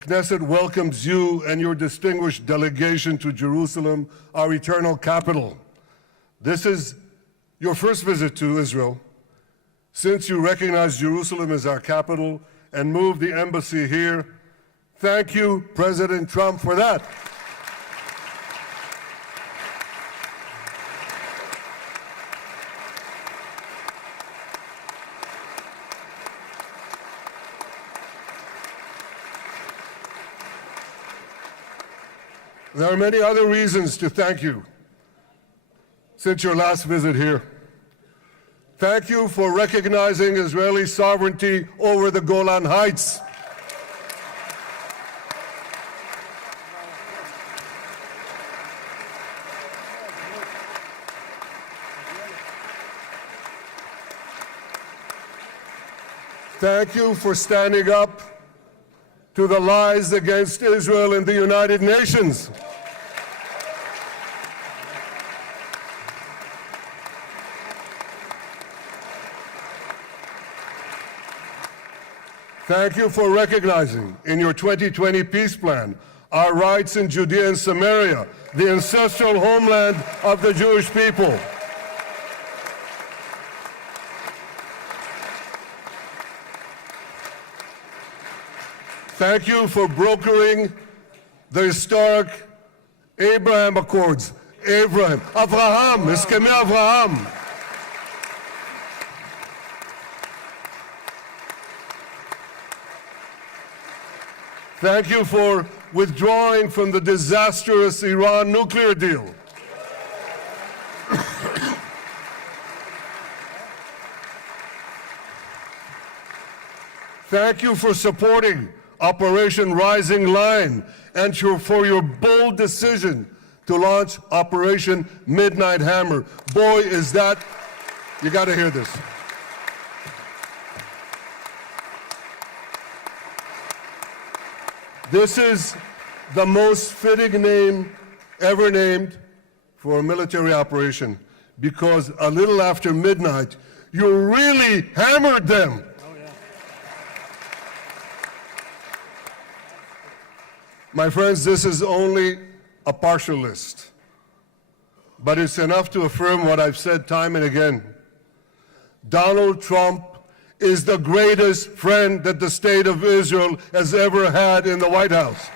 Knesset welcomes you and your distinguished delegation to Jerusalem, our eternal capital. This is your first visit to Israel since you recognize Jerusalem as our capital and moved the embassy here. Thank you, President Trump, for that. There are many other reasons to thank you since your last visit here. Thank you for recognizing Israeli sovereignty over the Golan Heights. Thank you for standing up to the lies against Israel in the United Nations. Thank you for recognizing in your 2020 peace plan our rights in Judea and Samaria, the ancestral homeland of the Jewish people. Thank you for brokering the historic Abraham Accords. Abraham, Eskemei Avraham. Thank you for withdrawing from the disastrous Iran nuclear deal. Thank you for supporting Operation Rising Lion and for your bold decision to launch Operation Midnight Hammer. Boy, is that, you got to hear this. This is the most fitting name ever named for a military operation because a little after midnight, you really hammered them. My friends, this is only a partial list, but it's enough to affirm what I've said time and again. Donald Trump is the greatest friend that the state of Israel has ever had in the White House.